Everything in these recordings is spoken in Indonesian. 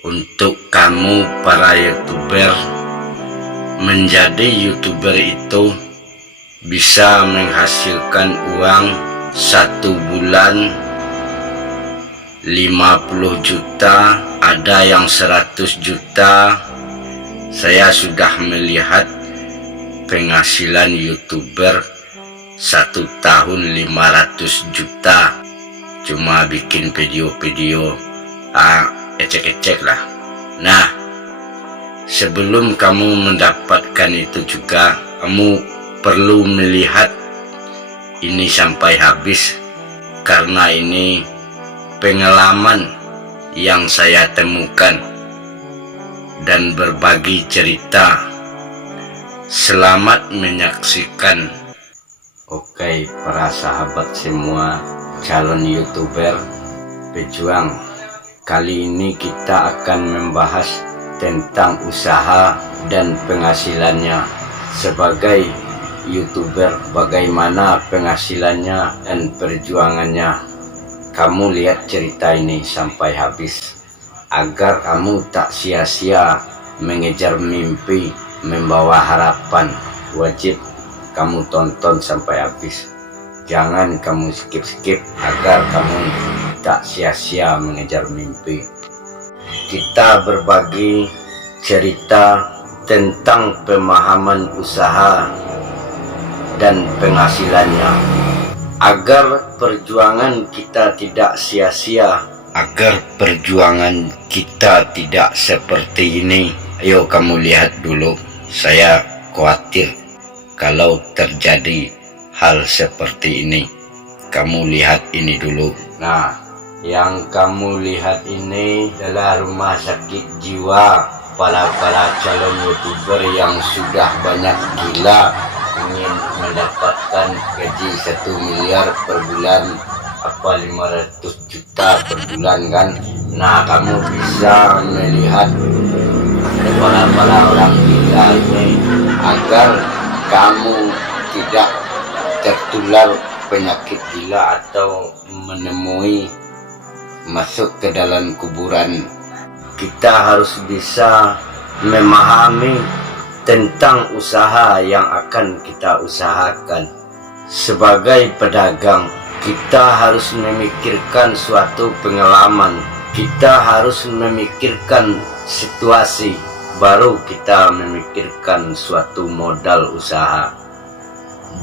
Untuk kamu para YouTuber, menjadi YouTuber itu bisa menghasilkan uang 1 bulan 50 juta, ada yang 100 juta. Saya sudah melihat penghasilan YouTuber 1 tahun 500 juta cuma bikin video-video ecek-ecek lah. Nah, sebelum kamu mendapatkan itu juga kamu perlu melihat ini sampai habis, karena ini pengalaman yang saya temukan dan berbagi cerita. Selamat menyaksikan. Oke, para sahabat semua, calon YouTuber pejuang, kali ini kita akan membahas tentang usaha dan penghasilannya. Sebagai YouTuber, bagaimana penghasilannya dan perjuangannya. Kamu lihat cerita ini sampai habis, agar kamu tak sia-sia mengejar mimpi, membawa harapan. Wajib kamu tonton sampai habis. Jangan kamu skip-skip, agar kamu tak sia-sia mengejar mimpi. Kita berbagi cerita tentang pemahaman usaha dan penghasilannya, agar perjuangan kita tidak sia-sia, agar perjuangan kita tidak seperti ini. Ayo kamu lihat dulu, saya khawatir kalau terjadi hal seperti ini. Kamu lihat ini dulu. Nah, yang kamu lihat ini adalah rumah sakit jiwa para calon YouTuber yang sudah banyak gila ingin mendapatkan gaji 1 miliar per bulan, 500 juta per bulan kan. Nah, kamu bisa melihat para orang gila ini, agar kamu tidak tertular penyakit gila atau menemui masuk ke dalam kuburan. Kita harus bisa memahami tentang usaha yang akan kita usahakan. Sebagai pedagang, kita harus memikirkan suatu pengalaman, kita harus memikirkan situasi, baru kita memikirkan suatu modal usaha.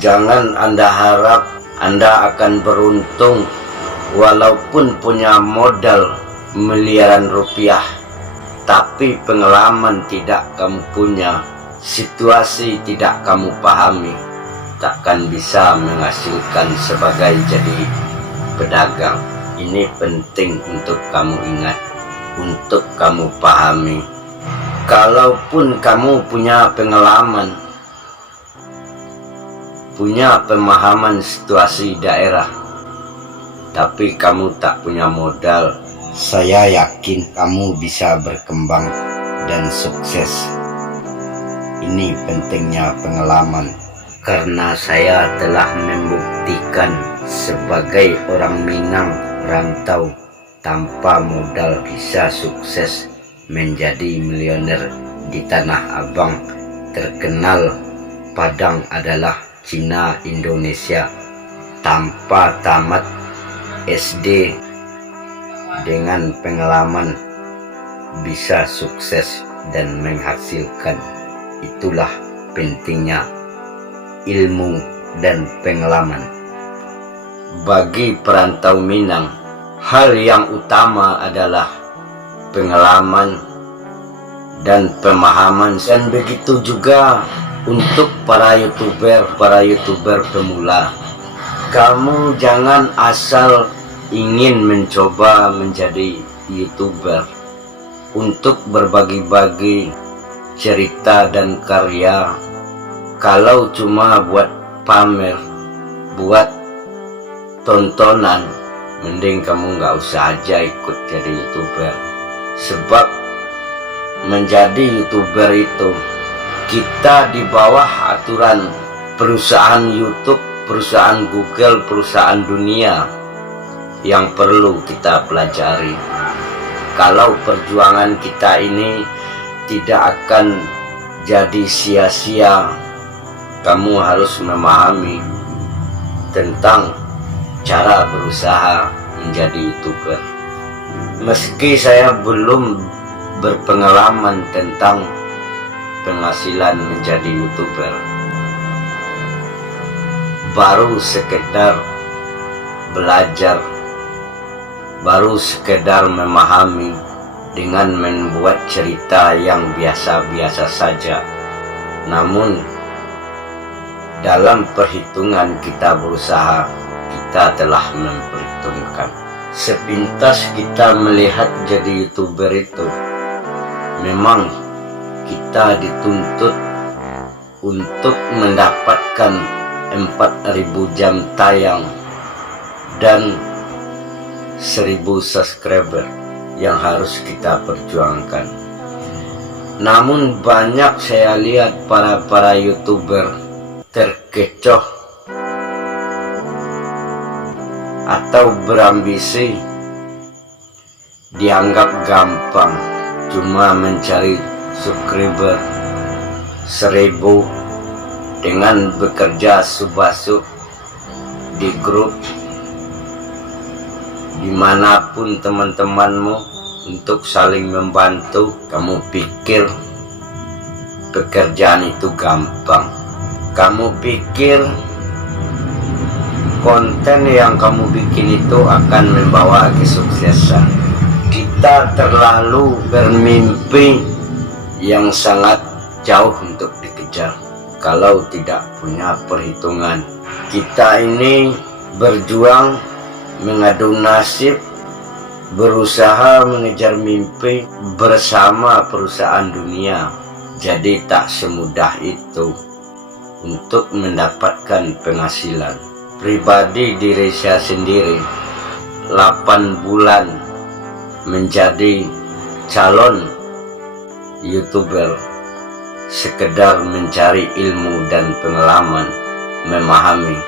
Jangan Anda harap Anda akan beruntung walaupun punya modal miliaran rupiah, tapi pengalaman tidak kamu punya, situasi tidak kamu pahami, takkan bisa menghasilkan sebagai jadi pedagang. Ini penting untuk kamu ingat, untuk kamu pahami. Kalaupun kamu punya pengalaman, punya pemahaman situasi daerah, tapi kamu tak punya modal, saya yakin kamu bisa berkembang dan sukses. Ini pentingnya pengalaman, karena saya telah membuktikan sebagai orang Minang rantau tanpa modal bisa sukses menjadi miliuner di Tanah Abang. Terkenal Padang adalah Cina Indonesia. Tanpa tamat SD, dengan pengalaman bisa sukses dan menghasilkan. Itulah pentingnya ilmu dan pengalaman. Bagi perantau Minang, hal yang utama adalah pengalaman dan pemahaman, dan begitu juga untuk para YouTuber pemula. Kamu jangan asal ingin mencoba menjadi YouTuber untuk berbagi-bagi cerita dan karya. Kalau cuma buat pamer, buat tontonan, mending kamu nggak usah aja ikut jadi YouTuber. Sebab menjadi YouTuber itu kita di bawah aturan perusahaan YouTube, perusahaan Google, perusahaan dunia yang perlu kita pelajari. Kalau perjuangan kita ini tidak akan jadi sia-sia, kamu harus memahami tentang cara berusaha menjadi YouTuber. Meski saya belum berpengalaman tentang penghasilan menjadi YouTuber, baru sekedar belajar, baru sekedar memahami dengan membuat cerita yang biasa-biasa saja. Namun dalam perhitungan kita berusaha, kita telah memperhitungkan. Sepintas kita melihat jadi YouTuber itu, memang kita dituntut untuk mendapatkan 4.000 jam tayang dan 1.000 subscriber yang harus kita perjuangkan. Namun banyak saya lihat para YouTuber terkecoh atau berambisi, dianggap gampang cuma mencari subscriber 1.000 dengan bekerja subasub di grup dimanapun teman-temanmu untuk saling membantu. Kamu pikir pekerjaan itu gampang? Kamu pikir konten yang kamu bikin itu akan membawa kesuksesan? Kita terlalu bermimpi yang sangat jauh untuk dikejar. Kalau tidak punya perhitungan, kita ini berjuang, mengadu nasib, berusaha mengejar mimpi bersama perusahaan dunia. Jadi tak semudah itu untuk mendapatkan penghasilan. Pribadi diri saya sendiri 8 bulan menjadi calon YouTuber, sekedar mencari ilmu dan pengalaman, memahami.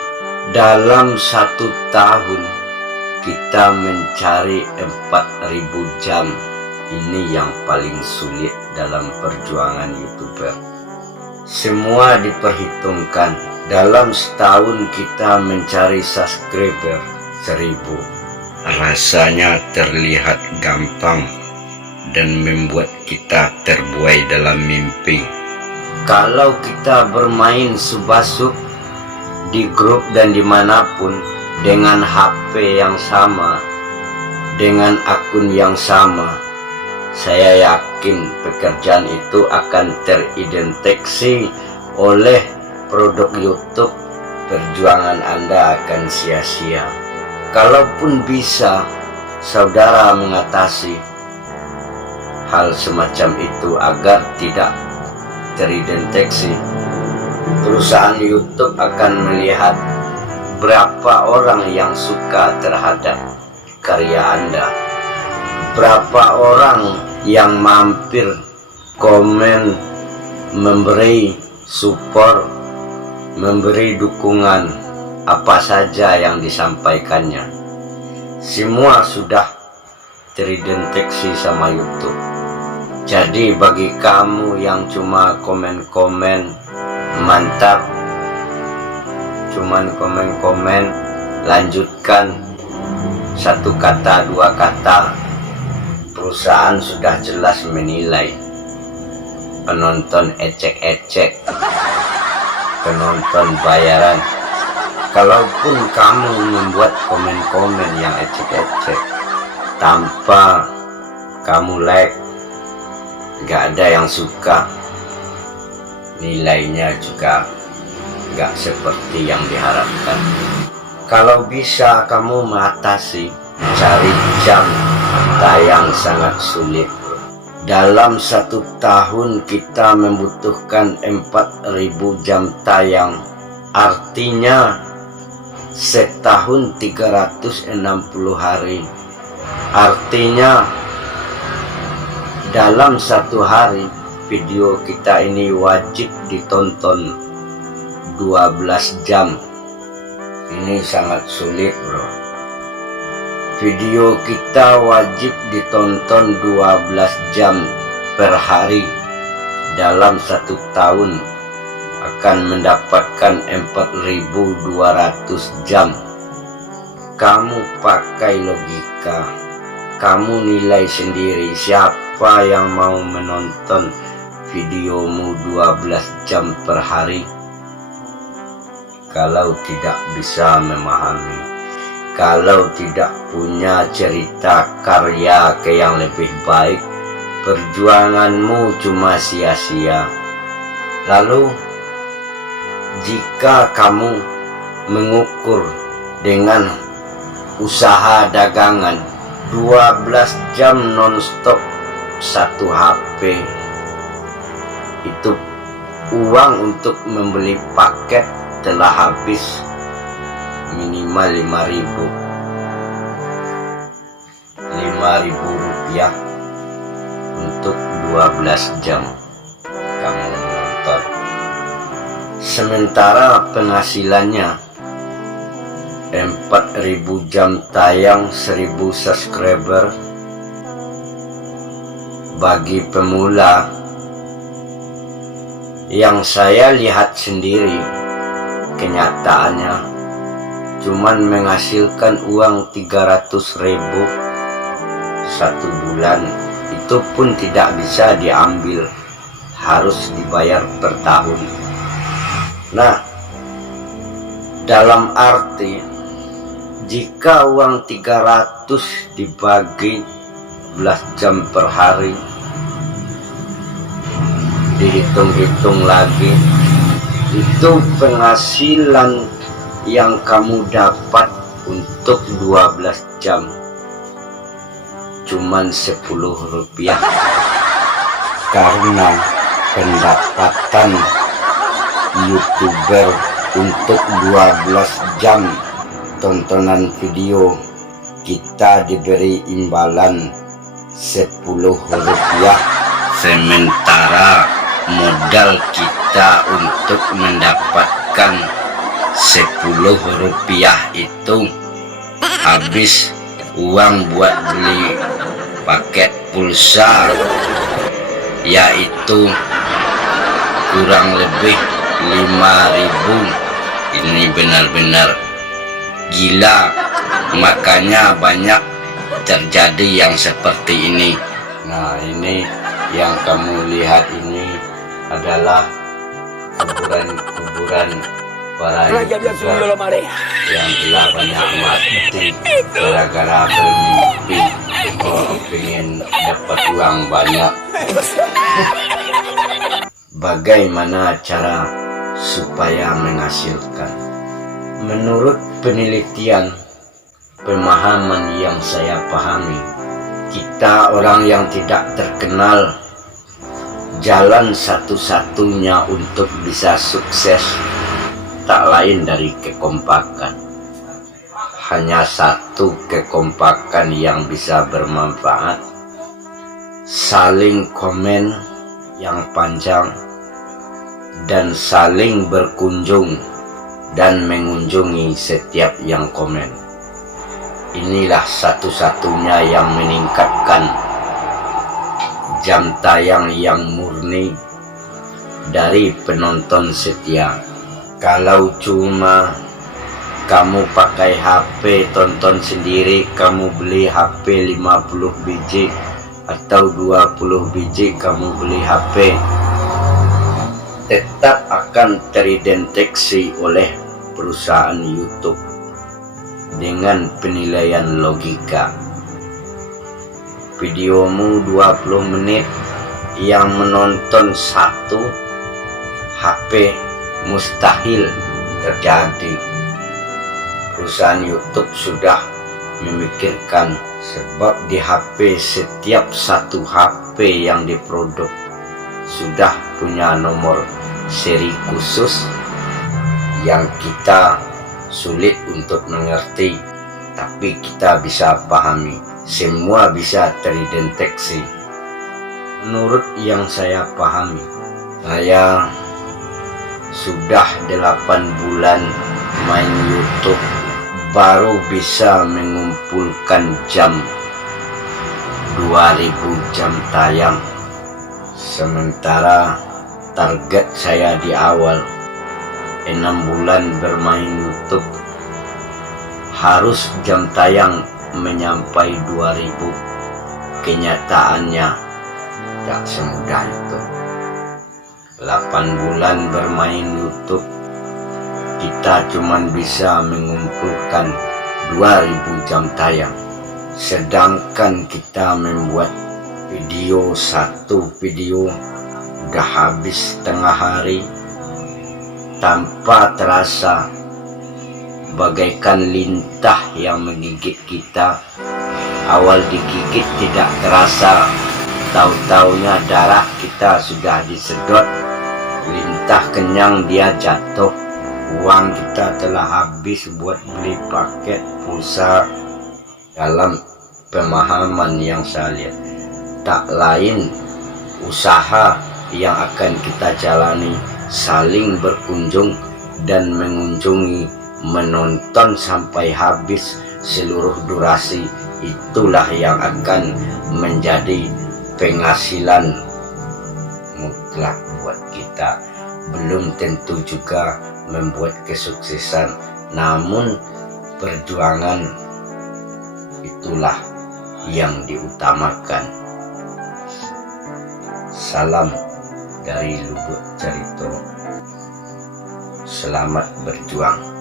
Dalam 1 tahun kita mencari 4.000 jam. Ini yang paling sulit dalam perjuangan YouTuber. Semua diperhitungkan. Dalam setahun kita mencari subscriber 1.000. Rasanya terlihat gampang dan membuat kita terbuai dalam mimpi. Kalau kita bermain subasub di grup dan dimanapun, dengan HP yang sama, dengan akun yang sama, saya yakin pekerjaan itu akan teridentifikasi oleh produk YouTube. Perjuangan Anda akan sia-sia. Kalaupun bisa saudara mengatasi hal semacam itu agar tidak teridentifikasi, perusahaan YouTube akan melihat berapa orang yang suka terhadap karya Anda, berapa orang yang mampir komen, memberi support, memberi dukungan apa saja yang disampaikannya. Semua sudah teridentifikasi sama YouTube. Jadi bagi kamu yang cuma komen-komen mantap, cuman komen-komen, lanjutkan 1 kata 2 kata, perusahaan sudah jelas menilai. Penonton ecek-ecek, penonton bayaran. Kalaupun kamu membuat komen-komen yang ecek-ecek tanpa kamu like, gak ada yang suka, nilainya juga gak seperti yang diharapkan. Kalau bisa kamu mengatasi, cari jam tayang sangat sulit. Dalam 1 tahun kita membutuhkan 4.000 jam tayang. Artinya setahun 360 hari. Artinya dalam 1 hari video kita ini wajib ditonton 12 jam. Ini sangat sulit, bro. Video kita wajib ditonton 12 jam per hari. Dalam 1 tahun akan mendapatkan 4.200 jam. Kamu pakai logika, kamu nilai sendiri siapa yang mau menonton videomu 12 jam per hari. Kalau tidak bisa memahami, kalau tidak punya cerita karya ke yang lebih baik, perjuanganmu cuma sia-sia. Lalu jika kamu mengukur dengan usaha dagangan 12 jam nonstop 1 HP, itu uang untuk membeli paket telah habis minimal 5.000 rupiah untuk 12 jam kamu menonton. Sementara penghasilannya 4.000 jam tayang, 1.000 subscriber. Bagi pemula yang saya lihat sendiri, kenyataannya cuman menghasilkan uang 300.000 1 bulan. Itu pun tidak bisa diambil, harus dibayar per tahun. Nah, dalam arti jika uang 300 dibagi 12 jam per hari, dihitung-hitung lagi, itu penghasilan yang kamu dapat untuk 12 jam cuman 10 rupiah. Karena pendapatan YouTuber untuk 12 jam tontonan video kita diberi imbalan 10 rupiah, sementara modal kita untuk mendapatkan 10 rupiah itu habis uang buat beli paket pulsa, yaitu kurang lebih 5.000. Ini benar-benar gila, makanya banyak terjadi yang seperti ini. Nah, ini yang kamu lihat ini adalah kuburan para YouTuber yang telah banyak mati gara-gara bermimpi pengen dapat uang banyak. Bagaimana cara supaya menghasilkan? Menurut penelitian, pemahaman yang saya pahami, kita orang yang tidak terkenal, jalan satu-satunya untuk bisa sukses tak lain dari kekompakan. Hanya satu kekompakan yang bisa bermanfaat: saling komen yang panjang dan saling berkunjung dan mengunjungi setiap yang komen. Inilah satu-satunya yang meningkatkan jam tayang yang murni dari penonton setia. Kalau cuma kamu pakai HP tonton sendiri, kamu beli HP 50 biji atau 20 biji kamu beli HP, tetap akan terdeteksi oleh perusahaan YouTube dengan penilaian logika. Videomu 20 menit, yang menonton 1 HP, mustahil terjadi. Perusahaan YouTube sudah memikirkan, sebab di HP, setiap 1 HP yang diproduk sudah punya nomor seri khusus yang kita sulit untuk mengerti, tapi kita bisa pahami. Semua bisa terdeteksi. Menurut yang saya pahami, saya sudah 8 bulan main YouTube baru bisa mengumpulkan jam 2000 jam tayang. Sementara target saya di awal 6 bulan bermain YouTube harus jam tayang menyampai 2000. Kenyataannya tak semudah itu. 8 bulan bermain YouTube kita cuma bisa mengumpulkan 2000 jam tayang. Sedangkan kita membuat satu video udah habis setengah hari, tanpa terasa bagaikan lintah yang menggigit kita. Awal digigit tidak terasa, tahu-taunya darah kita sudah disedot. Lintah kenyang dia jatuh. Uang kita telah habis buat beli paket pulsa. Dalam pemahaman yang saya lihat, tak lain usaha yang akan kita jalani saling berkunjung dan mengunjungi, menonton sampai habis seluruh durasi. Itulah yang akan menjadi penghasilan mutlak buat kita. Belum tentu juga membuat kesuksesan, namun perjuangan itulah yang diutamakan. Salam dari Lubuk Cerito. Selamat berjuang.